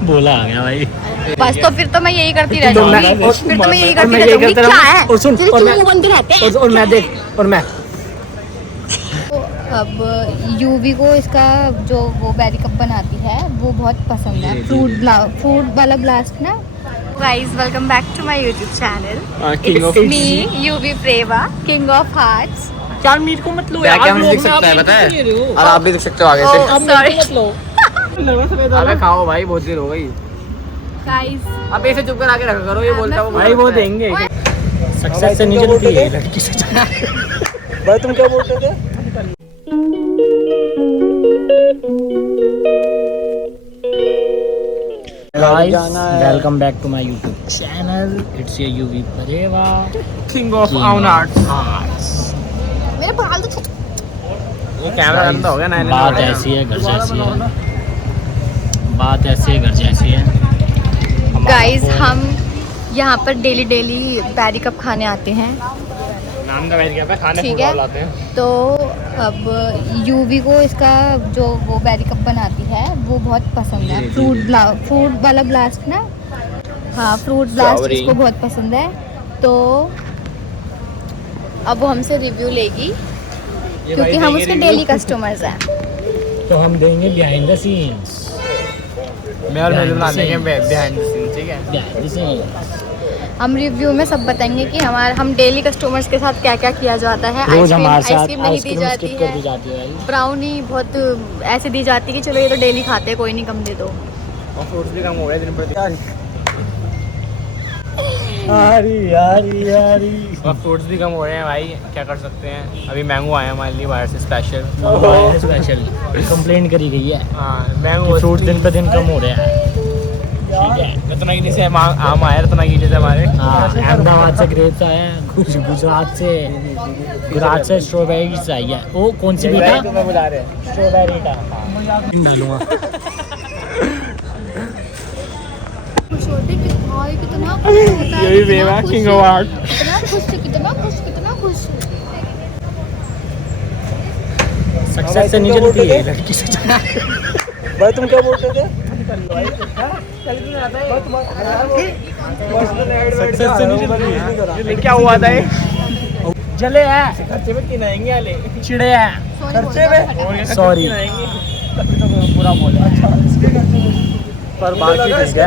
बोला आ गया भाई। बस तो फिर तो मैं यही करती रह जाऊंगी। फिर तो मैं यही करती रह जाऊंगी। क्या है? और सुन और मैं देख और मैं तो अब यूवी को इसका जो वो बेरी कप बनाती है वो बहुत पसंद है। फ्रूट वाला ब्लास्ट ना। Guys welcome back to my YouTube channel. It's me Yuvi Prewa, king of hearts. यार मीट को मत लो यार, क्या मुझे दिख सकता है पता है, और आप भी देख सकते हो आगे से। सॉरी अबे खाओ भाई, बहुत देर हो गई। गाइस अब ऐसे चुप कर आके रखा करो, ये बोलता है भाई वो देंगे। सक्सेस से नहीं चलती है लड़की से। भाई तुम क्या बोलते थे? Guys welcome back to my YouTube channel. It's your Yuvi Pareva, king of our arts. मेरे बाल तो ये कैमरा गंदा हो गया ना। बात ऐसी है घर जैसी है, बात ऐसी है घर जैसी है। गाइस हम यहाँ पर डेली बेरी कप खाने आते हैं। नाम का बैठ गया पे खाने ठीक फूड है। लाते हैं। तो अब यूवी को इसका जो वो बेरी कप बनाती है वो बहुत पसंद है। फ्रूट वाला ब्लास्ट ना। हाँ फ्रूट ब्लास्ट इसको बहुत पसंद है। तो अब वो हमसे रिव्यू लेगी क्योंकि हम उसके डेली कस्टमर्स हैं। तो हम देंगे बिहाइंड द सीन्स। मैं और मेरे बना देंगे बिहाइंड द सीन, ठीक है। बिहाइंड द सीन्स हम रिव्यू में सब बताएंगे कि हम डेली कस्टमर्स के साथ क्या क्या किया जाता है। रोज हमारे साथ आइसक्रीम नहीं दी जाती स्किप कर दी है। जाती है भाई। ब्राउनी बहुत ऐसे दी जाती है कि चलो ये तो डेली खाते हैं, कोई नहीं कम दे दो। और फ्रूट्स भी कम हो गए दिन पर दिन। और फ्रूट्स भी कम हो रहे हैं भाई, क्या कर सकते हैं। अभी मैंगो आया हमारे लिए बाहर से स्पेशल। स्पेशल कंप्लेंट करी गई है। हाँ मैंगो फ्रूट दिन पे दिन कम हो रहे हैं। रत्नागिरी से आम आया, रत्नागिरी से हमारे। हाँ अहमदाबाद से ग्रेप्स आए हैं, गुजरात से स्ट्रॉबेरीज आई है। वो कौन सी बेटा? बुला रहे हैं स्ट्रॉबेरी का डालूंगा। यही बेवा किंग ऑफ आर्ट। कितना खुश। सक्सेस से नहीं चलती है लड़की से। भाई तुम क्या बोलते थे? सक्सेस से नहीं चलती है। क्या हुआ था ये? जले है, खर्चे में किनाएंगे आले। चिड़े है, खर्चे में सॉरी पूरा बोले। पर बाकी ठीक है।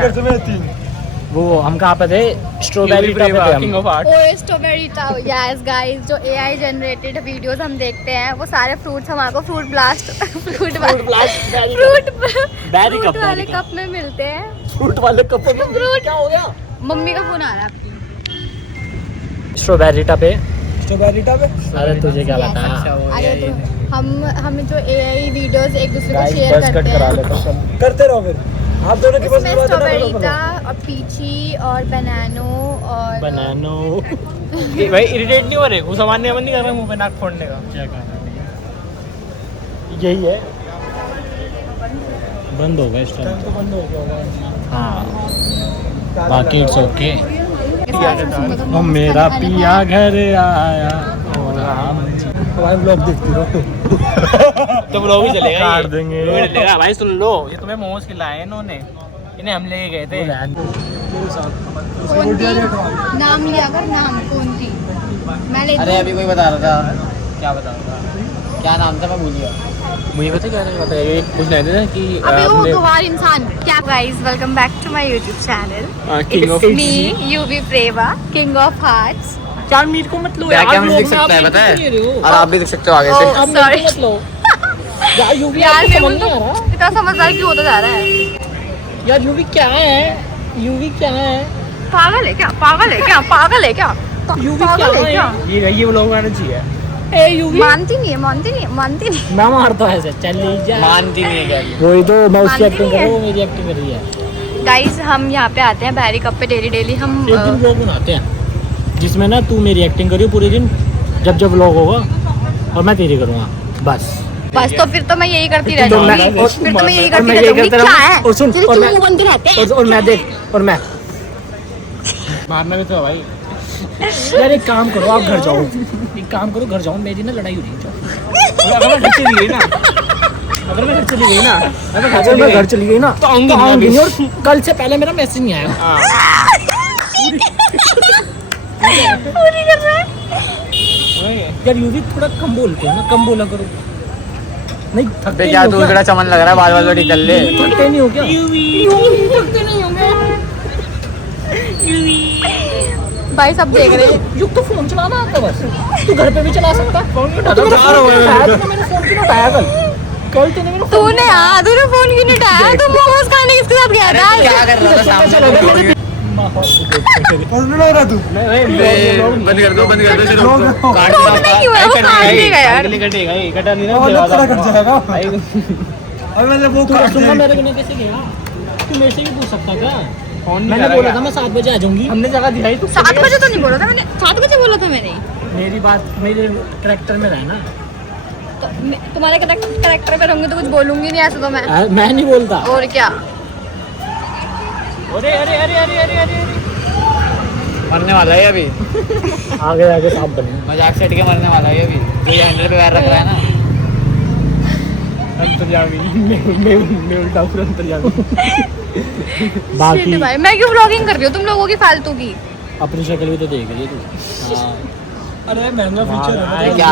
वो हम कहाँ पे थे? स्ट्रॉबेरी पे थे हम। King of art. और स्ट्रॉबेरी यस गाइस, जो एआई जनरेटेड वीडियोस हम देखते हैं वो सारे फ्रूट्स हमारे को फ्रूट बेरी कप वाले कप में मिलते हैं। फ्रूट वाले कप में क्या हो गया? मम्मी का फोन आ रहा है आपकी। स्ट्रॉबेरी पे। स्ट्रॉबेरी पे अरे तुझे क्या पता? अरे तो हम जो एआई वीडियोस एक दूसरे को गाइस शेयर बस कट करते करा हैं। लेते हैं। करते रहो फिर आप दोनों की बस इसमें स्ट्रॉबेरी और पीची और बनानो और बनानो भाई इरिटेट नहीं हो रहे, वो सामान्य मन नहीं कर रहा मुंह पे नाक फोड़ने का। क्या कर रहा है? यही है, बंद हो गया इस टाइम। तो बंद हो गया हाँ बाकी इट्स ओके। वो मेरा पिया घर आया और राम जी। हमारे ब्लॉग देखती रहो। तो लोग भी चलेगा, काट देंगे। लोग भी चलेगा भाई। सुन लो, ये तुम्हें मोमोज खिलाए हैं इन्होंने, इन्हें हम लेके गए थे। कौन थी? नाम लिया कर, नाम कौन थी? मैं ले अरे अभी कोई बता रहा था, क्या बता रहा था, क्या नाम था मैं भूल गया। मुझे पता क्या नहीं पता, ये कुछ नहीं था कि अबे वो गवार इंसान। क्या guys welcome back to my YouTube channel. King of me Yuvi Prewa, king of hearts. यार मीट को मत लो क्या क्या मुझे दिख सकता है पता है, और आप भी देख सकते हो आगे से। सॉरी मत लो यार। यूवी यार मेरे को समझ नहीं आ रहा इतना समझदार क्यों होता जा रहा है? यार। यूवी क्या है? यूवी क्या है? पागल है क्या? यूवी क्या है? ये लोग आना चाहिए। ए यूवी मानती नहीं है। मैं मारता हूँ ऐसे, चली जा। मानती नहीं है क्या? वही तो मैं उसकी मानती एक्टिंग कर नहीं रहा है। हूँ, वो मेरी एक्टिंग कर रही है। गाइस हम यहाँ पे आते हैं बेरी कप पे डेली हम एक दिन व्लॉग बनाते हैं जिसमें ना तू मेरी एक्टिंग करियो पूरे दिन, जब व्लॉग होगा और मैं तेरी करूँगा बस। तो फिर तो मैं यही करती रह तो मैं- जाऊंगी। और- फिर तो मैं यही और करती मैं रह यही जाऊंगी। करता क्या रहूं। है? और सुन, तेरे और मैं- चुप बंद रहते हैं। और मैं देख और मैं मारना भी तो भाई। यार एक काम करो, आप घर जाओ, एक काम करो घर जाओ, मेरी ना लड़ाई हो रही है। ढक के दिए ना, अगर मैं घर चली गई ना, अगर मैं घर चली गई ना तो आऊंगी नहीं और कल से पहले मेरा मैसेज नहीं आया। पूरी कर रहा है। यार यूवी थोड़ा कम बोलते हो ना, कम बोला करो। नहीं थकते क्या तू बड़ा चमन लग रहा है, बाल बाल निकल ले। थकते नहीं हो क्या? थकते नहीं होंगे भाई, सब देख रहे हैं। युग तो फोन चलाना आता बस, तू घर पे भी चला सकता। फोन क्यों उठाया? मैंने फोन क्यों उठाया कल तूने मेरा तूने फोन क्यों नहीं उठाया? तू मोमोज खाने किसके साथ गया था? क्या कर रहा था सामने? बंद कर दो चलो। रोकना क्यों है? वो काट देगा यार। कटेगा ये, कटा नहीं ना। तू सुनना मेरे बिना कैसे गया? तू मेरे से भी पूछ सकता क्या? फोन मैंने बोला था मैं 7 बजे आ जाऊंगी। हमने जगह दिखाई तो 7 बजे तो नहीं बोला था मैंने, 7 बजे बोला था मैंने। मेरी बात मेरे करैक्टर में रहे ना। तो तुम्हारे कैरेक्टर पे रहूंगी तो कुछ बोलूंगी नहीं ऐसे तो मैं। मैं नहीं बोलता। और क्या? अरे अरे अरे अरे अरे अरे मरने वाला है अभी। आगे आगे सांप बने। मजाक सेट के मरने वाला है अभी। जो ये हैंडल पे पैर रख रहा है ना। अंतर्यामी मैं उल्टा पूरा अंतर्यामी। बाकी Shit भाई, मैं क्यों व्लॉगिंग कर रही हूँ तुम लोगों की फालतू की? अपनी शक्ल भी तो देख रही है तू। अरे महंगा फीचर है अरे क्या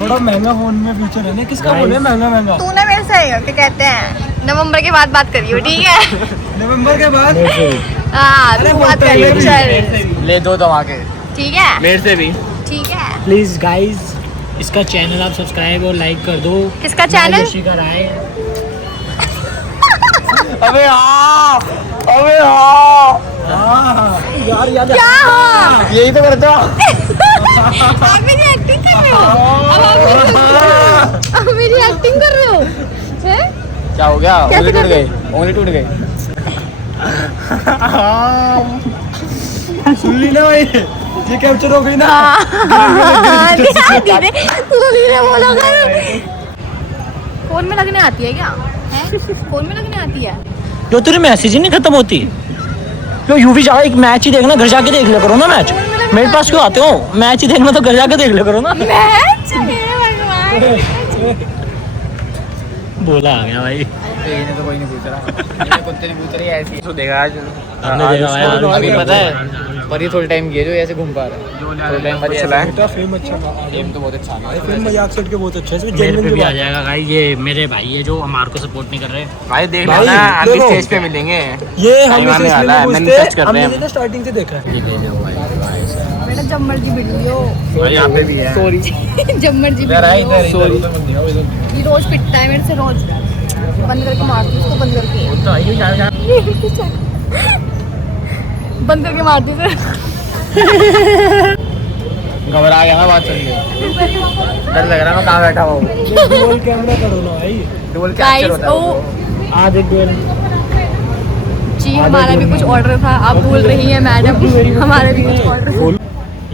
थोड़ा महंगा फोन में फीचर है ना। किसका फोन है महंगा? तूने मेरे से क्या कहते हैं, नवंबर के बाद बात करियो, ठीक है? नवंबर के बाद हाँ तू बात करियो, चल ले दो दवा के ठीक है, मेरे से भी। ठीक है। प्लीज गाइस इसका चैनल आप सब्सक्राइब और लाइक कर दो। किसका चैनल? का राय। अबे हाँ यार याद क्या हाँ? यही तो करता। आप मेरी एक्टिंग कर रहे हो? अब मेरी एक्टिंग कर रहे हो? हैं? क्या हो गया? कैसे उंगली टूट कर- गई, उंगली टूट गई। सुन ली ना भाई, ये कैप्चर हो गई ना। धीरे तू धीरे बोलो कर। फोन में लगने आती है क्या? हैं? फोन में लगने आती है? जो तेरी मैसेज ही नहीं खत्म होती। जो यूवी जा एक मैच ही देखना, घर जाके देख लिया करो ना मैच। मेरे पास क्यों आते हो? मैच ही देखना तो घर जाके देख लिया करो ना। मैच मेरे भगवान। बोला आ गया भाई। इन्हें तो कोई नहीं पूछ रहा। इन्हें कुत्ते ने पूछ रही है ऐसी। तो देखा आज हमने देखा यार। अभी पता है पर ये थोड़ा टाइम किए जो ऐसे घूम पा रहे हैं। थोड़ा टाइम बाद चला है। फिल्म अच्छा गेम तो बहुत अच्छा है। फिल्म मजाक सेट के बहुत अच्छा है। मेरे पे भी आ जाएगा भाई। ये मेरे भाई है जो हमारे को सपोर्ट नहीं कर रहे। भाई देख भाई, लेना, हम भी देखो। स्टेज पे मिलेंगे। ये हम टाइम आने वाला है, मैंने सर्च कर रहे हैं। हमने स्टार्टिंग से देखा है। ये ले लो भाई। बेटा जम्मर जी वीडियो। भाई यहाँ पे भी है। सॉरी जम्मर जी इधर आई, वीडियो। इधर सॉरी। ये रोज पिटता है मेरे से रोज। बंद करके मारती हूँ उसको, बंद करके। तो आइए क्या बंद करके मारती हूँ। घबरा गया ना बात सुन के। डर लग रहा है मैं कहाँ बैठा हुआ हूँ। डुअल कैमरा करो ना भाई। डुअल Guys, कैप्चर होता है ओ वो। आज एक डुअल। जी हमारा भी कुछ ऑर्डर था, आप बोल रही हैं मैडम हमारा भी कुछ ऑर्डर था।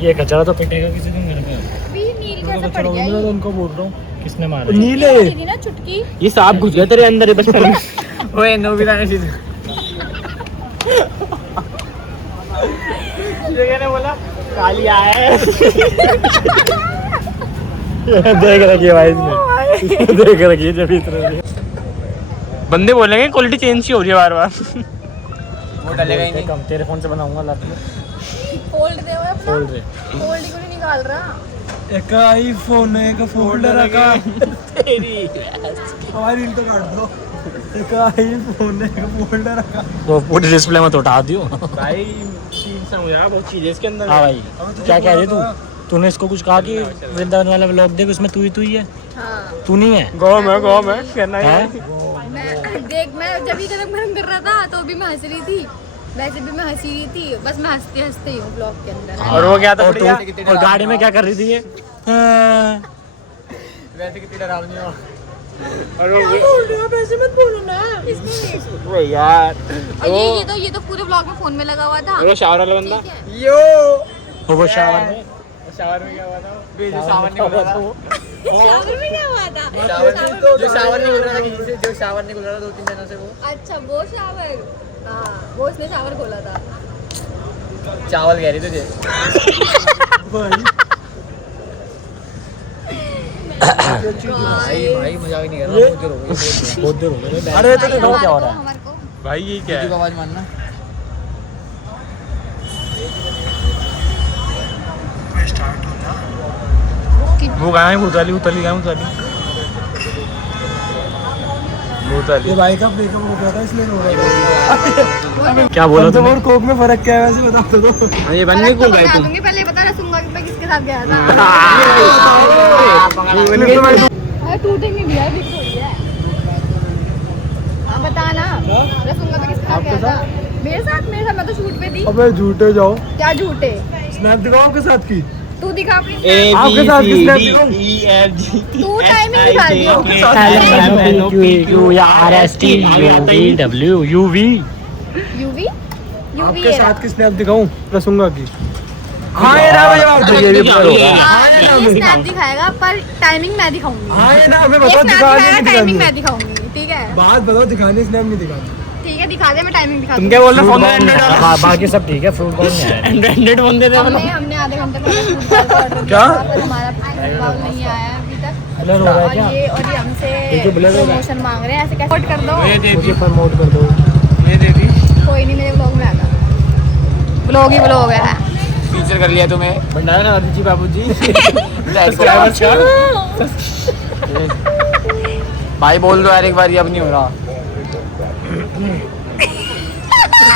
ये कचरा तो पिटेगा किसी दिन घर पे। अभी नील कैसे पड़ गया मैं ये? तो उनको बोल रहा हूँ किसने मारा। नीले थी ना चुटकी। ये सांप घुस गया तेरे अंदर बस। ओए नोबिता ने सीधे ने बोला कालिया है। देख रखिए भाई इसने देख रखिए जब इतना बंदे बोलेंगे क्वालिटी चेंज ही हो रही है बार बार। वो डलेगा ही नहीं। कम तेरे फोन से बनाऊंगा लात में। फोल्ड दे वो अपना। फोल्ड रे। फोल्ड क्यों नहीं निकाल रहा? एक आईफोन है, एक फोल्डर रखा तेरी हमारी रील तो काट दो। एक आईफोन है, एक फोल्डर रखा। तो पूरी डिस्प्ले में तो उठा दियो भाई सीन सा हो यार, बहुत चीज है इसके अंदर। हाँ भाई क्या कह रही तू? तूने इसको कुछ कहा कि वृंदावन वाला व्लॉग देख, उसमें तू ही है। हाँ तू नहीं है। गाँव में कहना है। मैं देख, मैं जब ही गरम गरम कर रहा था तो भी मैं हंस रही थी, वैसे भी मैं हंसी रही थी, बस मैं हंसते हंसते ही हूँ ब्लॉग के अंदर। और वो क्या था और बढ़िया? तू और गाड़ी में क्या कर रही थी ये? वैसे कितनी डरावनी हो। और ऐसे मत बोलो ना। वो यार और ये तो पूरे ब्लॉग में फोन में लगा हुआ था। वो शावर वाला बंदा। ठीक है। यो वो शावर में शावर में क्या हुआ था? जो शावर नहीं खुल रहा था। शावर में क्या हुआ था? जो शावर नहीं खुल रहा था किसी से, जो शावर नहीं खुल रहा था 2-3 दिनों से वो। अच्छा वो शावर, हाँ वो उसने शावर खोला था। चावल कह रही तुझे। भाई मजाक नहीं कर रहा, ये- बहुत देर हो गई, बहुत देर हो गई। अरे तो देखो क्या हो रहा है? हमारे को भाई ये क्या है है? आवाज मानना। वो गाय उताली उताली गाय उताली उताली। ये भाई का ब्रेकअप हो गया था इसलिए रो रहा था। क्या बोला तुम तुमने? और कोक में फर्क क्या है वैसे बता दो। ये बनने अलग को तो भाई बता तुम। दूंगी, पहले बता रसूंगा कि मैं किसके साथ गया था। अरे टूटेंगे भी यार, दिख रही है। हाँ बता ना, रसूंगा मैं किसके साथ गया था। मेरे साथ मैं तो शूट पे थी। अबे झूठे जाओ। क्या झूठे? स्नैप दिखाओ आपके साथ की। तू दिखा अपनी A आपके B साथ C किसने D दिखाऊं? E F G T तू H टाइमिंग I निकाल J दियो। K L M N O P Q R S T U V W U V। UV आपके साथ की स्नैप दिखाऊं रसूंगा की। हाँ ये ना भाई बात। ये भी ब्लर होगा। ये स्नैप दिखाएगा पर टाइमिंग मैं दिखाऊंगी। हाँ ये ना हमें ये बताओ स्नैप दिखानी दिखाएगा, नहीं टाइमिंग दिखानी। मैं दिखाऊंगी। ठीक है बात बताओ दिखानी स्नैप नहीं दिखानी। ठीक है, दिखा दे, मैं टाइमिंग दिखा तुम दूंगी। क्या बोल रहे हो? Fruit फोन bowl नहीं आया। बाकी सब ठीक है, फ्रूट बॉल नहीं आया। एंड्रॉइड फोन दे दे हमने आधे घंटे पहले फूड बॉल का ऑर्डर क्या? दिया था, पर हमारा फूड बॉल नहीं आया अभी तक। ब्लर हो रहा है और क्या? ये हमसे ये blur हो रहा है। प्रमोशन मांग रहे हैं, ऐसे कैसे सपोर्ट कर दो। मुझे प्रमोट कर दो। ये दे दी। कोई नहीं, मेरे ब्लॉग में आएगा। ब्लॉग ही ब्लॉग है। फीचर कर लिया तुम्हें। भंडारा ना दीजिए बाबूजी। भाई बोल दो यार एक बार, ये अब नहीं हो रहा।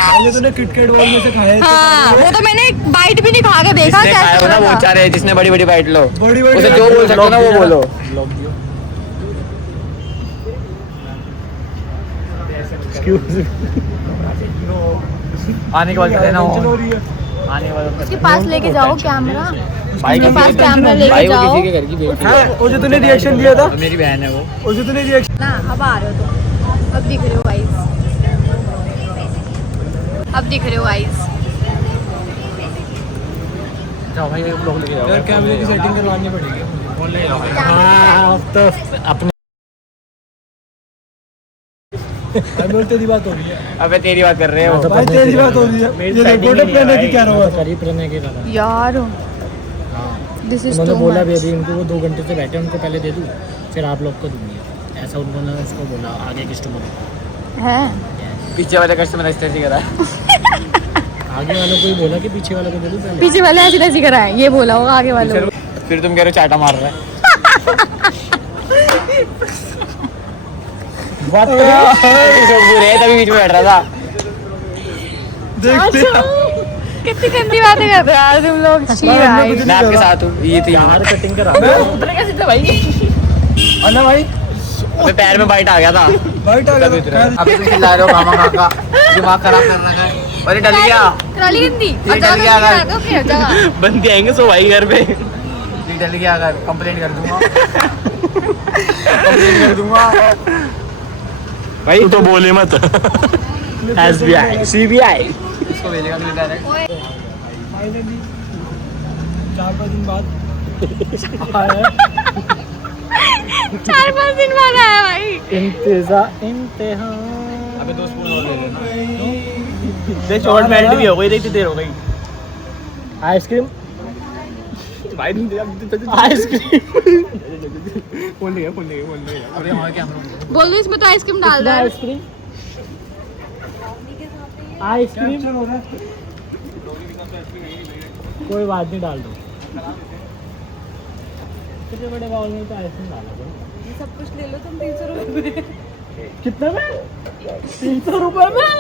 पहले तूने किटकैट बॉल में से खाए थे। हाँ, वो तो मैंने एक बाइट भी नहीं खा के देखा जिसने खाया हो ना वो चाह रहे हैं, जिसने बड़ी बड़ी बाइट लो। बड़ी बड़ी उसे जो बोल सकते हो ना वो बोलो। आने के बाद कहते हैं ना टेंशन हो रही है। आने के बाद उसके पास लेके जाओ कैमरा। भाई उसके पास कैमरा भाई लेके वो जाओ किसी के घर की बेटी हाँ, है। वो जो तूने रिएक्शन दिया था और मेरी बहन है वो। वो जो तूने रिएक्शन ना। अब आ रहे हो तुम, अब दिख रहे हो गाइस, अब दिख रहे हो गाइस। जाओ भाई मेरे ब्लॉग लेके जाओ। यार कैमरे की सेटिंग करवानी पड़ेगी। फोन ले जाओ। हाँ, तो अपने अभी तेरी बात हो रही है। अबे तेरी बात कर रहे हो। तो भाई तेरी बात हो रही है। मेरी ये setting रिकॉर्ड ही नहीं प्लान है है कि क्या भाई, रहा मैं तो करीब रहने की रहा। यार दिस इज उन्होंने टू बोला भी मच। अभी उनको वो 2 घंटे से बैठे, उनको पहले दे दूँ फिर आप लोग को दूंगी, ऐसा उन्होंने उसको बोला आगे कस्टमर को। है पीछे वाले कस्टमर ऐसे ऐसे करा है। आगे वालों को ही बोला कि पीछे वालों को दे दूँ पहले। पीछे वाले ऐसी तैसी कराए, ये बोला होगा आगे वालों को। फिर तुम कह रहे हो चाटा मार रहा है। बात बुरे है तभी बीच में बैठ रहा था। देखते अच्छा, कितनी गंदी बातें कर रहे हो यार तुम लोग। छी भाई, मैं आपके साथ हूँ। ये थी यार कटिंग करा। उतरे कैसे थे भाई? अन्ना भाई अबे पैर में बाइट आ गया था। बाइट आ तभी उतरा। गया। अब तुम चिल्ला रहे हो मामा काका, दिमाग खराब कर रखा है। अरे डल गया। ट्रॉली गंदी ये डल गया अगर। जगह। बंदे आएंगे सो भाई घर पे। ये डल गया अगर, कंप्लेंट कर दूंगा। कंप्लेंट कर दूंगा। भाई तू तो बोले मत। SBI CBI। इसको भेजेगा क्लिप डायरेक्ट। फाइनली 4-5 दिन बाद 4-5 दिन बाद आया भाई। इंतहा अबे 2 स्पून और ले लेना। देख शॉर्ट मेल्ट भी हो गई, देख देर हो गई। आइसक्रीम भाई आइसक्रीम फोन ले अबे हमारे कैमरा। बोल दो इसमें तो आइसक्रीम डाल दो। आइसक्रीम आइसक्रीम हो रहा है। कोई बात नहीं, डाल दो। कितने बड़े बाउल में तो आइसक्रीम डाला करो। सब कुछ ले लो तुम 300 रुपए में। कितने में? 300 रुपए में?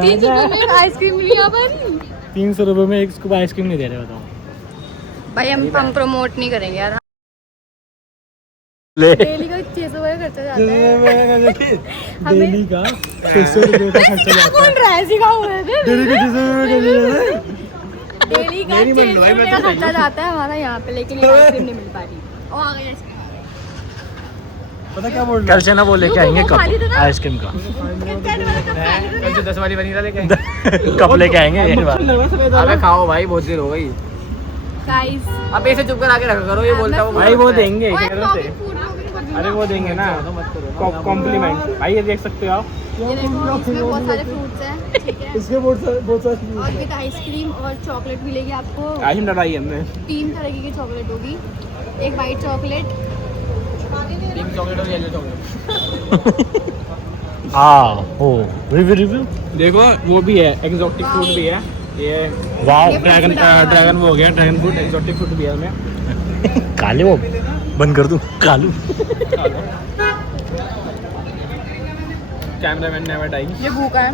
300 रुपए में आइसक्रीम मिली अपन। 300 रुपए में एक स्कूप आइसक्रीम नहीं दे रहे, बताओ। भाई हम प्रमोट नहीं करेंगे यार। ले डेली का 600 रुपए खर्चा जाता है। डेली का 600 रुपये का खर्चा क्या जाता बोल है। रहा है, सिखाओ मुझे। डेली का 600 रुपये का खर्चा जाता है। डेली का 600 रुपए का खर्चा जाता है हमारा यहाँ पे, लेकिन ये आइसक्रीम नहीं मिल पा रही। ओ आ गई आइसक्रीम। पता क्या बोल रहा कल से ना वो लेके वो आएंगे खाली था कप ना? आइसक्रीम का। कल से 10 वाली वनीला लेके आएंगे। कप लेके आएंगे एक बार। अबे खाओ भाई, बहुत देर हो गई। गाइस अब ऐसे चुप करा के रखा करो, ये बोलता वो भाई वो देंगे ओए क्या कहते हैं? अरे वो देंगे ना कॉम्प्लीमेंट। भाई ये देख सकते हो आप। ये देखो, इसमें बहुत सारे फ्रूट्स हैं, ठीक है। इसके बहुत सारी और विद आइसक्रीम और चॉकलेट मिलेगी आपको। आइसक्रीम डलाई हमने। 3 तरह की चॉकलेट होगी, एक वाइट चॉकलेट, पिंक चॉकलेट और येलो चॉकलेट। हो रिव्यू रिव्यू देखो वो भी है, एक्सोटिक फ्रूट भी है ये। वाह ड्रैगन वो हो गया, ड्रैगन फ्रूट एक्सोटिक फ्रूट भी है हमें। काले वो बंद कर दूं कालू कैमरामैन नेवर डाइंग। ये भूखा है।